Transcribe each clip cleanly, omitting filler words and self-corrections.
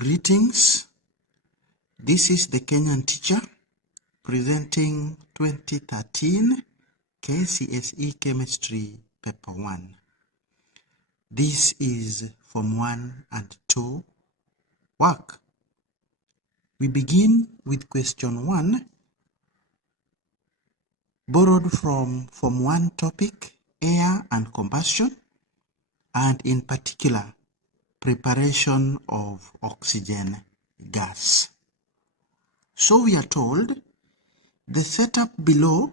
Greetings, this is the Kenyan teacher presenting 2013 KCSE Chemistry Paper 1. This is Form 1 and 2 work. We begin with question 1, borrowed from Form 1 topic, air and combustion, and in particular, preparation of oxygen gas. So we are told the setup below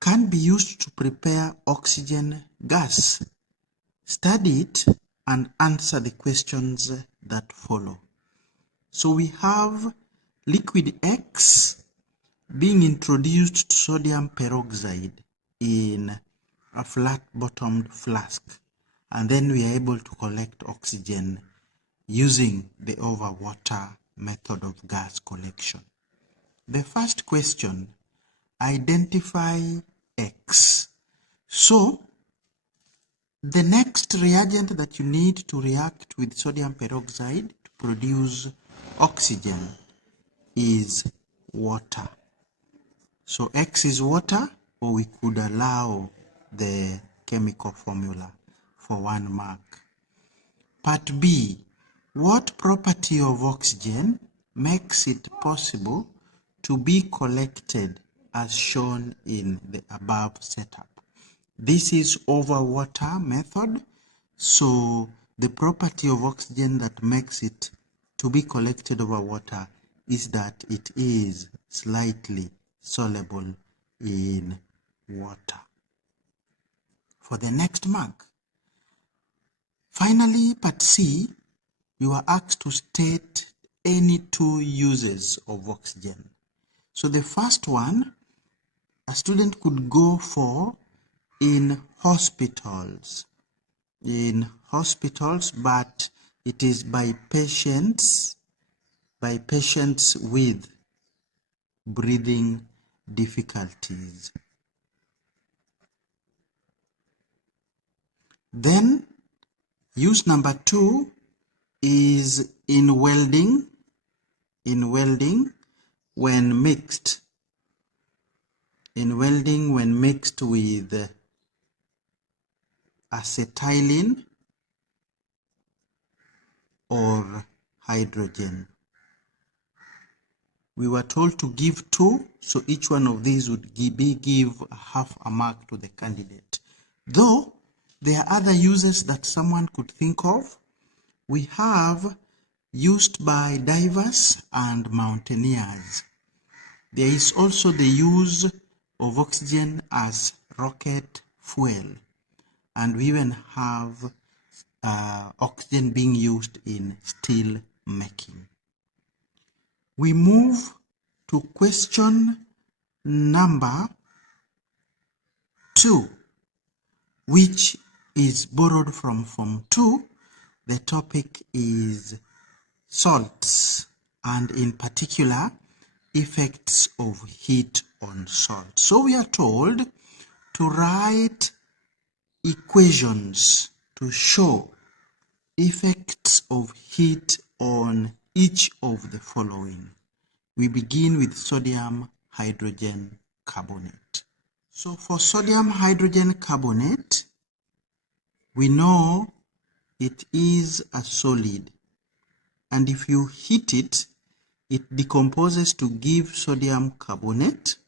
can be used to prepare oxygen gas. Study it and answer the questions that follow. So we have liquid X being introduced to sodium peroxide in a flat-bottomed flask, and then we are able to collect oxygen using the over water method of gas collection. The first question, identify X. So the next reagent that you need to react with sodium peroxide to produce oxygen is water. So X is water, or we could allow the chemical formula for 1 mark. Part B, what property of oxygen makes it possible to be collected as shown in the above setup? This is over water method, so the property of oxygen that makes it to be collected over water is that it is slightly soluble in water. For the next mark. Finally, part C, you are asked to state any 2 uses of oxygen. So the first one, a student could go for in hospitals, but it is by patients with breathing difficulties. Then use number 2 is in welding when mixed with acetylene or hydrogen. We were told to give 2, so each one of these would give half a mark to the candidate. Though there are other uses that someone could think of. We have used by divers and mountaineers. There is also the use of oxygen as rocket fuel, and we even have oxygen being used in steel making. We move to question number 2, which is borrowed from Form 2. The topic is salts, and in particular, effects of heat on salt. So we are told to write equations to show effects of heat on each of the following. We begin with sodium hydrogen carbonate. So for sodium hydrogen carbonate, we know it is a solid, and if you heat it, it decomposes to give sodium carbonate.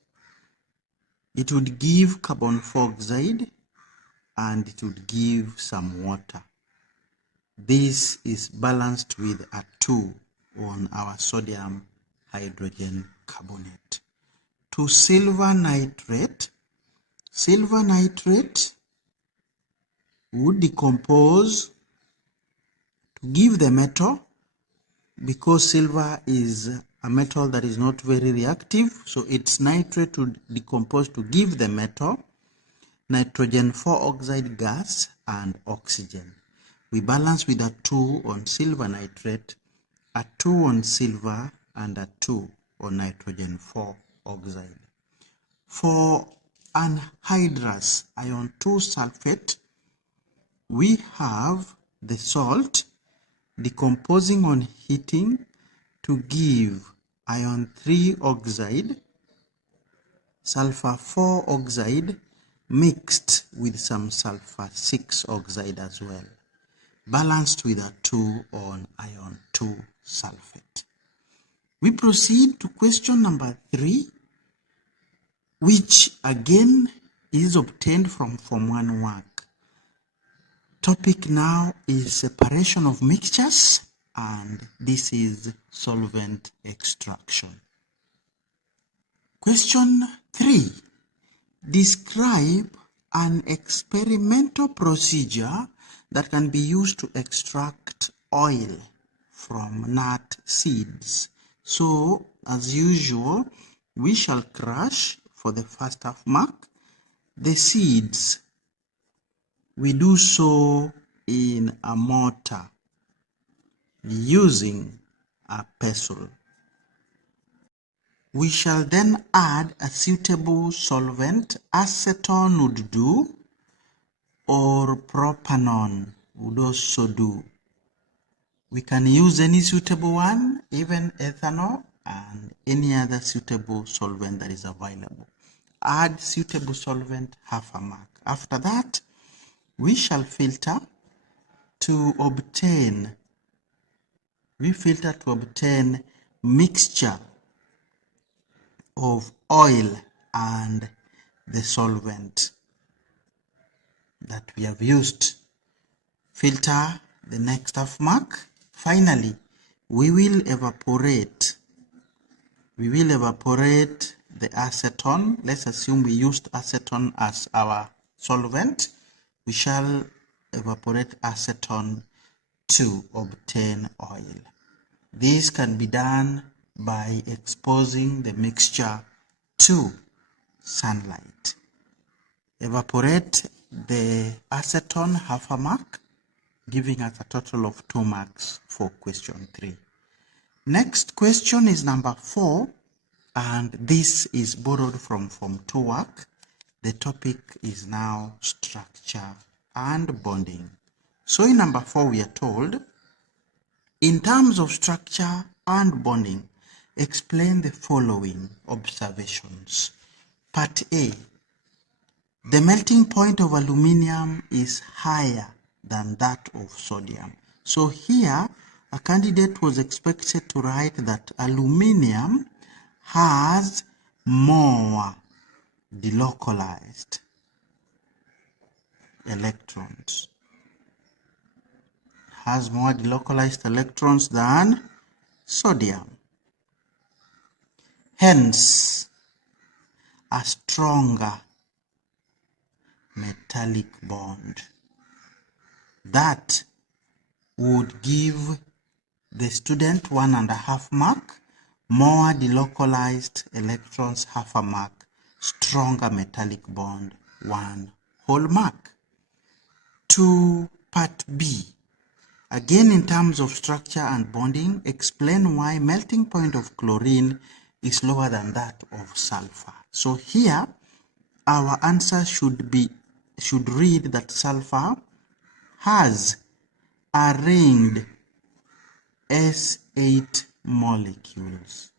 It would give carbon dioxide, and it would give some water. This is balanced with a 2 on our sodium hydrogen carbonate. To silver nitrate would decompose to give the metal, because silver is a metal that is not very reactive, so its nitrate would decompose to give the metal, nitrogen 4 oxide gas, and oxygen. We balance with a 2 on silver nitrate, a 2 on silver, and a 2 on nitrogen 4 oxide. For anhydrous iron 2 sulfate, we have the salt. decomposing on heating to give iron 3 oxide, sulfur 4 oxide mixed with some sulfur 6 oxide as well, balanced with a 2 on iron 2 sulfate. We proceed to question number 3, which again is obtained from Form 1 work. Topic now is separation of mixtures, and this is solvent extraction. Question 3. Describe an experimental procedure that can be used to extract oil from nut seeds. So, as usual, we shall crush for the first half mark the seeds. We do so in a mortar using a pestle. We shall then add a suitable solvent. Acetone would do, or propanol would also do. We can use any suitable one, even ethanol, and any other suitable solvent that is available. Add suitable solvent, half a mark. After that, we shall filter to obtain mixture of oil and the solvent that we have used. Filter the next half mark. Finally, we will evaporate the acetone. Let's assume we used acetone as our solvent. We shall evaporate acetone to obtain oil. This can be done by exposing the mixture to sunlight. Evaporate the acetone, half a mark, giving us a total of 2 marks for question 3. Next question is number 4, and this is borrowed from Form 2 work. The topic is now structure and bonding. So in number 4 we are told, in terms of structure and bonding, explain the following observations. Part A, the melting point of aluminium is higher than that of sodium. So here, a candidate was expected to write that aluminium has more delocalized electrons. Than sodium. Hence, a stronger metallic bond that would give the student 1.5 mark, more delocalized electrons, half a mark, stronger metallic bond, 1 whole mark. To part B, again in terms of structure and bonding, explain why melting point of chlorine is lower than that of sulfur. So here our answer should read that sulfur has a ringed S8 molecules,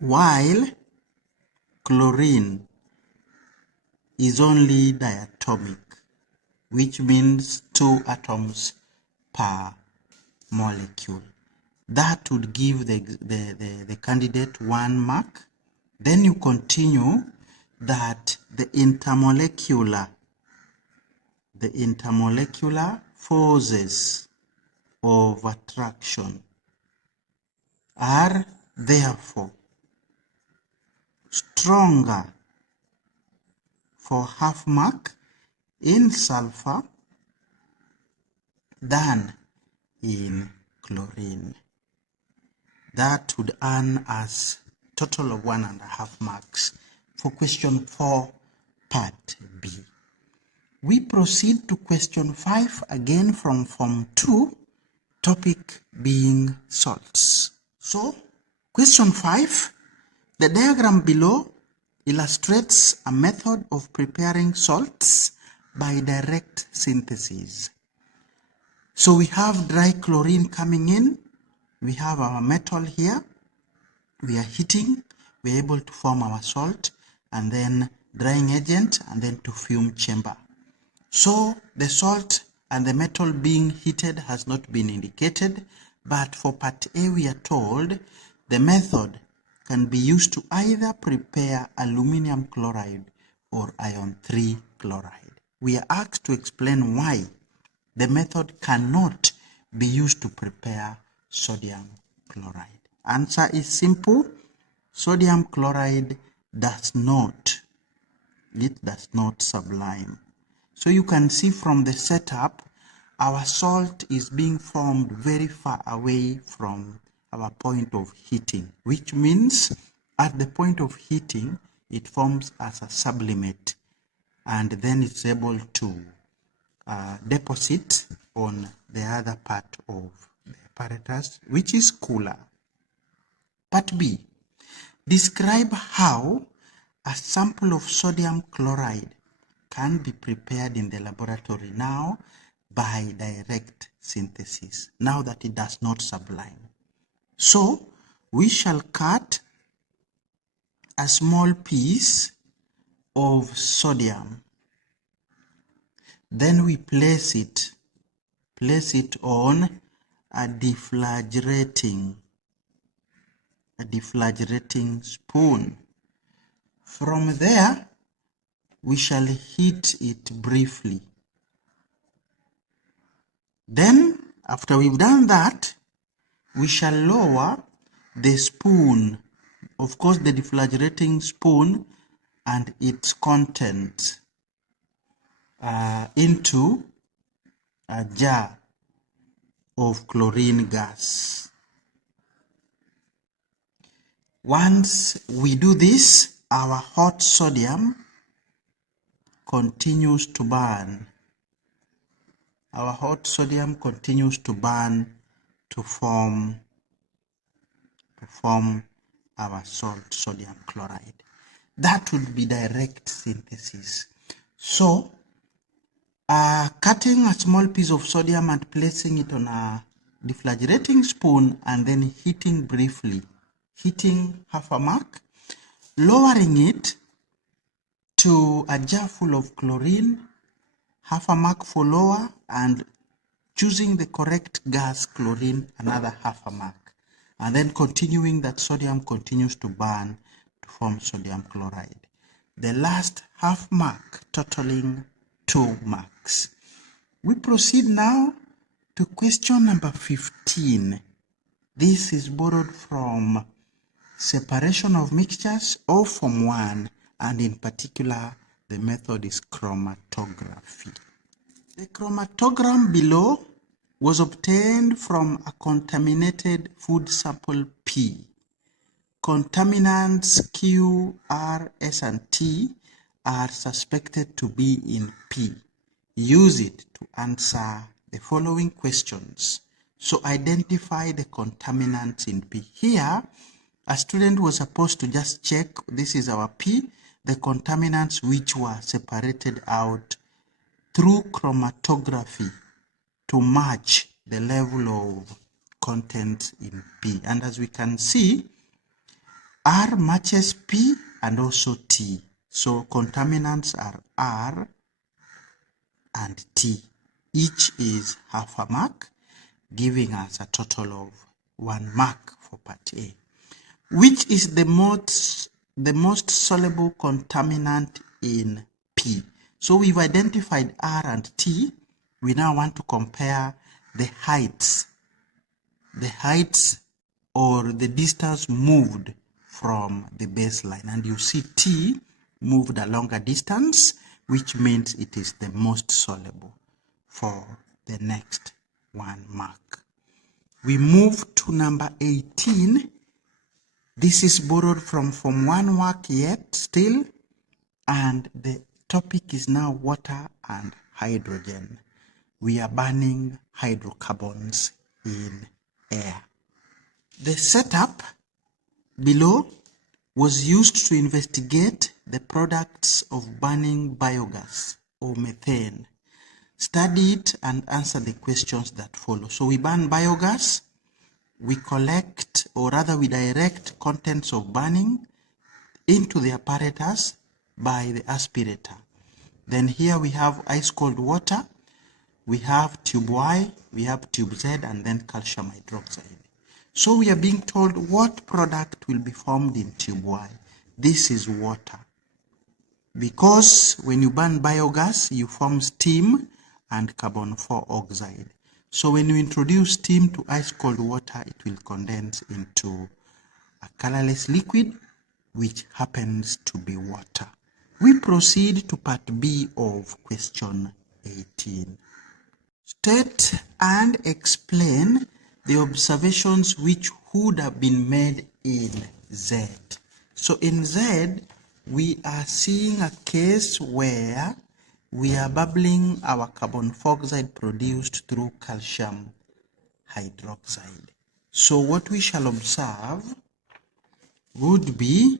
while chlorine is only diatomic, which means 2 atoms per molecule. That would give the candidate 1 mark. Then you continue that the intermolecular forces of attraction are therefore stronger for half mark in sulfur than in chlorine. That would earn us total of 1.5 marks for question 4, part B. We proceed to question 5, again from Form 2, topic being salts. So, question 5, the diagram below illustrates a method of preparing salts by direct synthesis. So we have dry chlorine coming in. We have our metal here. We are heating. We are able to form our salt, and then drying agent, and then to fume chamber. So the salt and the metal being heated has not been indicated, but for part A we are told the method can be used to either prepare aluminium chloride or iron 3 chloride. We are asked to explain why the method cannot be used to prepare sodium chloride. Answer is simple. Sodium chloride does not sublime. So you can see from the setup, our salt is being formed very far away from our point of heating, which means at the point of heating, it forms as a sublimate, and then it's able to deposit on the other part of the apparatus, which is cooler. Part B, describe how a sample of sodium chloride can be prepared in the laboratory now by direct synthesis, now that it does not sublime. So we shall cut a small piece of sodium, then we place it on a deflagrating spoon. From there we shall heat it briefly. Then after we've done that, we shall lower the spoon, of course the deflagrating spoon and its contents, into a jar of chlorine gas. Once we do this, our hot sodium continues to burn. Our hot sodium continues to burn to form our salt, sodium chloride. That would be direct synthesis. So cutting a small piece of sodium and placing it on a deflagrating spoon and then heating briefly, heating half a mark, lowering it to a jar full of chlorine, half a mark for lower, and choosing the correct gas, chlorine, another half a mark, and then continuing that sodium continues to burn to form sodium chloride. The last half mark totaling 2 marks. We proceed now to question number 15. This is borrowed from separation of mixtures of Form 1, and in particular the method is chromatography. The chromatogram below was obtained from a contaminated food sample P. Contaminants Q, R, S, and T are suspected to be in P. Use it to answer the following questions. So identify the contaminants in P. Here, a student was supposed to just check, this is our P, the contaminants which were separated out through chromatography to match the level of content in P. And as we can see, R matches P and also T. So contaminants are R and T. Each is half a mark, giving us a total of 1 mark for part A. Which is the most soluble contaminant in P? So we've identified R and T. We now want to compare the heights or the distance moved from the baseline, and you see T moved a longer distance, which means it is the most soluble for the next 1 mark. We move to number 18. This is borrowed from Form 1 work yet still, and the topic is now water and hydrogen. We are burning hydrocarbons in air. The setup below was used to investigate the products of burning biogas or methane. Study it and answer the questions that follow. So we burn biogas, we collect, or rather we direct contents of burning into the apparatus by the aspirator. Then here we have ice cold water, we have tube Y, we have tube Z, and then calcium hydroxide. So we are being told what product will be formed in tube Y. This is water. Because when you burn biogas, you form steam and carbon 4 oxide. So when you introduce steam to ice cold water, it will condense into a colorless liquid, which happens to be water. We proceed to part B of question 18. State and explain the observations which would have been made in Z. So in Z, we are seeing a case where we are bubbling our carbon dioxide produced through calcium hydroxide. So what we shall observe would be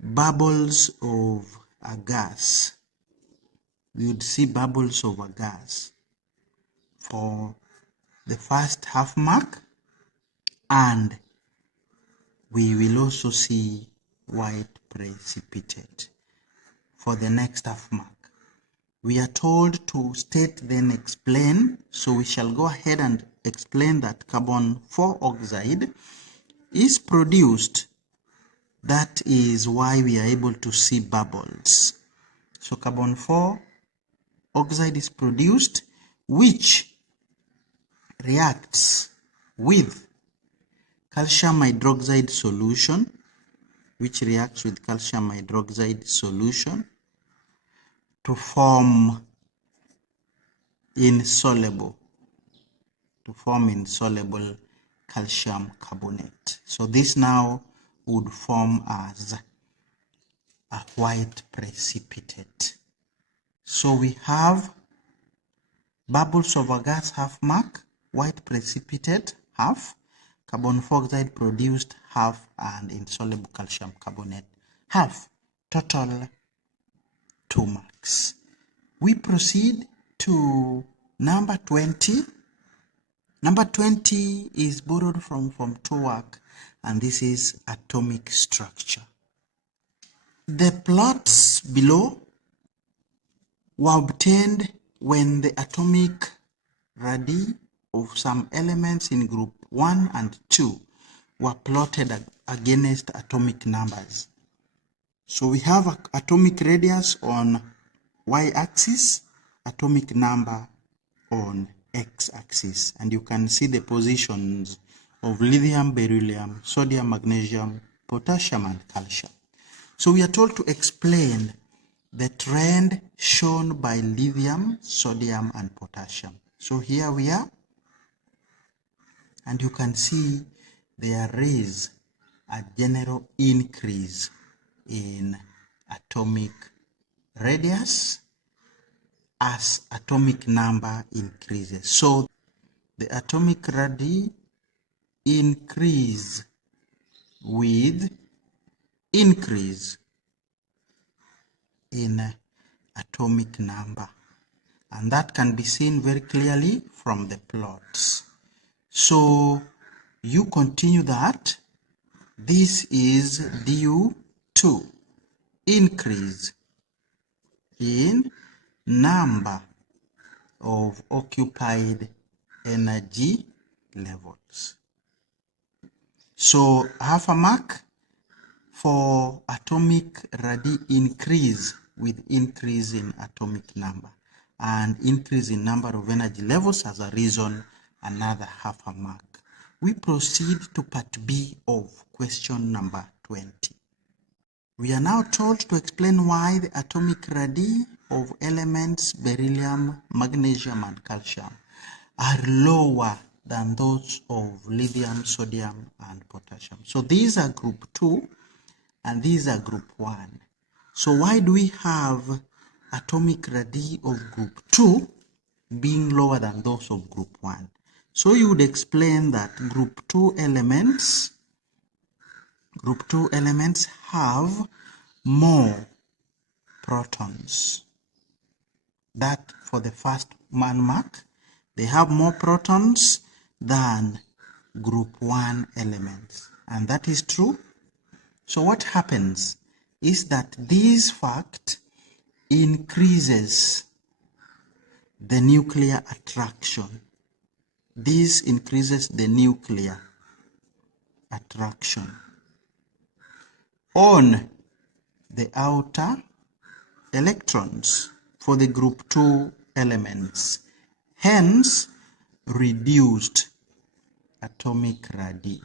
bubbles of a gas. We would see bubbles of a gas for the first half mark, and we will also see white precipitate for the next half mark. We are told to state then explain, so we shall go ahead and explain that carbon 4 oxide is produced. That is why we are able to see bubbles. So carbon 4 oxide is produced, which reacts with calcium hydroxide solution, to form insoluble calcium carbonate. So this now would form as a white precipitate. So we have bubbles of a gas half mark, white precipitate half, carbon dioxide produced half, and insoluble calcium carbonate half. Total 2 marks. We proceed to number 20. Number 20 is borrowed from Form 2 work, and this is atomic structure. The plots below were obtained when the atomic radii of some elements in group 1 and 2 were plotted against atomic numbers. So we have atomic radius on y-axis, atomic number on x-axis, and you can see the positions of lithium, beryllium, sodium, magnesium, potassium, and calcium. So we are told to explain the trend shown by lithium, sodium, and potassium. So here we are, and you can see there is a general increase in atomic radius as atomic number increases. So the atomic radii increase with increase in atomic number, and that can be seen very clearly from the plots. So you continue that. This is due to increase in number of occupied energy levels. So half a mark for atomic radii increase with increase in atomic number, and increase in number of energy levels as a reason, another half a mark. We proceed to part B of question number 20. We are now told to explain why the atomic radii of elements beryllium, magnesium, and calcium are lower than those of lithium, sodium, and potassium. So these are group 2 and these are group 1. So why do we have atomic radii of group 2 being lower than those of group 1? So you would explain that group 2 elements have more protons. That for the first 1 mark, they have more protons than group 1 elements. And that is true. So what happens is that this fact increases the nuclear attraction. This increases the nuclear attraction on the outer electrons for the group 2 elements, hence reduced atomic radii.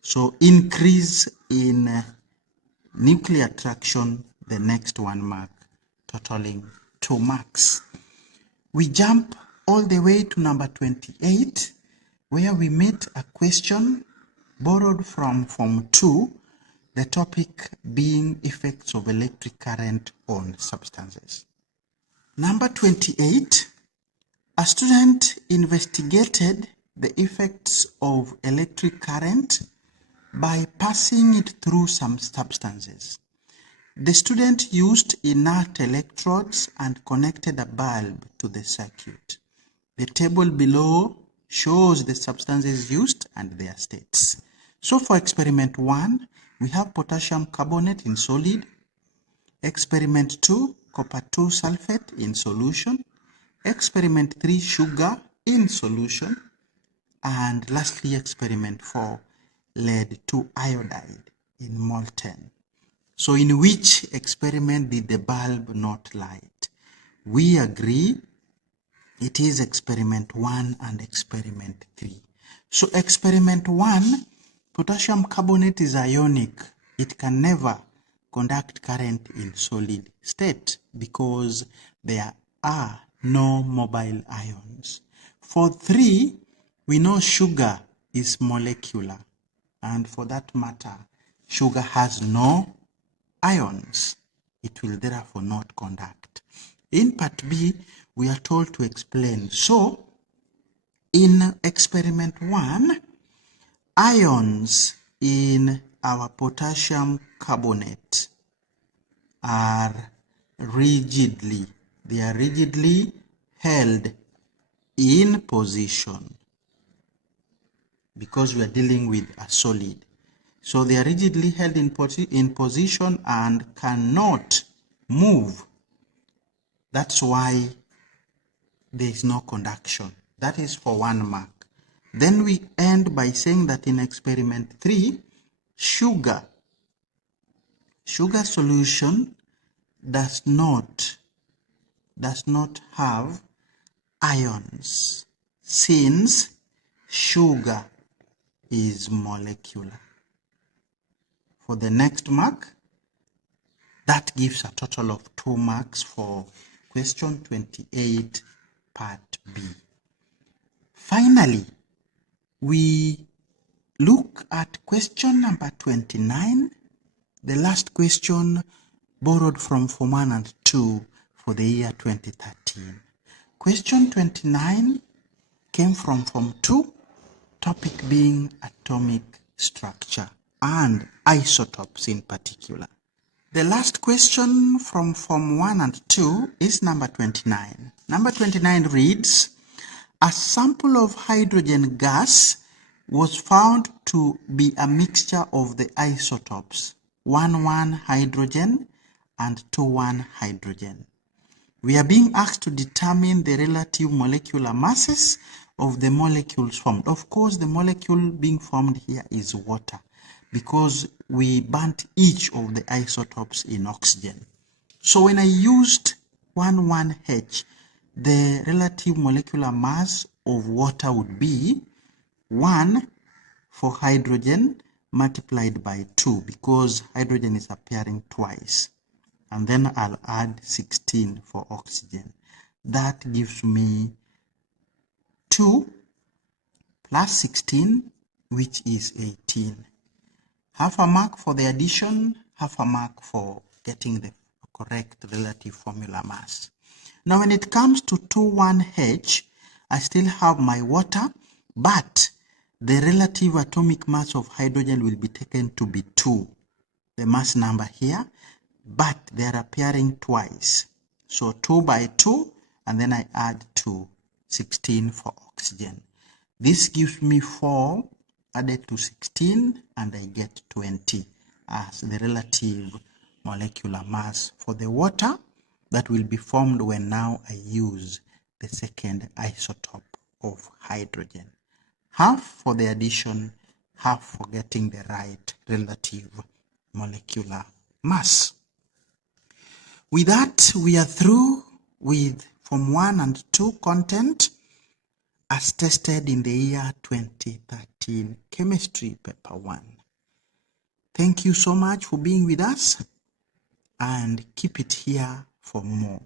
So increase in nuclear attraction, the next 1 mark, totaling 2 marks. We jump all the way to number 28, where we meet a question borrowed from Form 2, the topic being effects of electric current on substances. Number 28, a student investigated the effects of electric current by passing it through some substances. The student used inert electrodes and connected a bulb to the circuit. The table below shows the substances used and their states. So for experiment 1, we have potassium carbonate in solid. Experiment 2, copper 2 sulfate in solution. Experiment 3, sugar in solution. And lastly, experiment 4, lead 2 iodide in molten. So in which experiment did the bulb not light? We agree it is experiment 1 and experiment 3. So experiment 1, potassium carbonate is ionic. It can never conduct current in solid state because there are no mobile ions. For 3, we know sugar is molecular, and for that matter, sugar has no ions. It will therefore not conduct. In part B, we are told to explain. So, in experiment 1, ions in our potassium carbonate are rigidly held in position because we are dealing with a solid. So they are rigidly held in position and cannot move. That's why there is no conduction. That is for 1 mark. Then we end by saying that in experiment 3, sugar solution does not have ions since sugar is molecular. For the next mark, that gives a total of 2 marks for question 28, part B. Finally, we look at question number 29, the last question borrowed from Form 1 and 2 for the year 2013. Question 29 came from Form 2, topic being atomic structure and isotopes in particular. The last question from Form 1 and 2 is number 29. Number 29 reads, a sample of hydrogen gas was found to be a mixture of the isotopes 1,1 hydrogen and 2,1 hydrogen. We are being asked to determine the relative molecular masses of the molecules formed. Of course, the molecule being formed here is water, because we burnt each of the isotopes in oxygen. So when I used 1,1H, the relative molecular mass of water would be 1 for hydrogen multiplied by 2, because hydrogen is appearing twice. And then I'll add 16 for oxygen. That gives me 2 plus 16, which is 18. Half a mark for the addition, half a mark for getting the correct relative formula mass. Now when it comes to 2,1H, I still have my water, but the relative atomic mass of hydrogen will be taken to be 2, the mass number here, but they are appearing twice. So 2 by 2, and then I add 2, 16 for oxygen. This gives me 4 added to 16, and I get 20 as the relative molecular mass for the water that will be formed when now I use the second isotope of hydrogen. Half for the addition, half for getting the right relative molecular mass. With that, we are through with Form 1 and 2 content as tested in the year 2013 Chemistry Paper 1. Thank you so much for being with us, and keep it here for more.